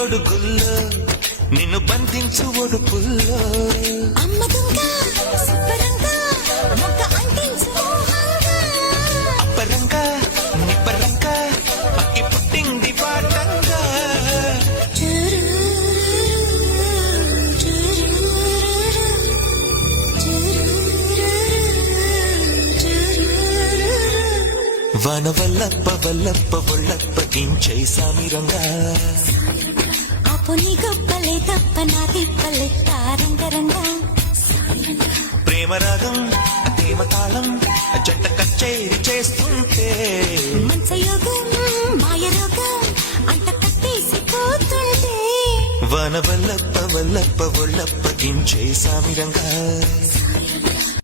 గొడుగుల్లో నిన్ను బంధించు ఒడుపుల్లో అమ్మ దొంగ శుభ్రంగా మొక్క అంటించు మోహంగా అప్పరంగా నిప్పరంగా పక్కి పుట్టింది పాటంగా వాన వల్లప్ప వల్లప్ప ఒళ్ళప్ప ఇంచై సామిరంగా ఆపుని గొప్పలే తప్ప నా తిప్పలే తారంగరంగా ప్రేమ రాగం ప్రేమ తాళం జంట కచేరి చేస్తుంటే మంచయోగం మాయ రోగం అంత కట్టేసిపోతుంటే వాన వల్లప్ప వల్లప్ప ఒళ్ళప్ప ఇంచై సామిరంగా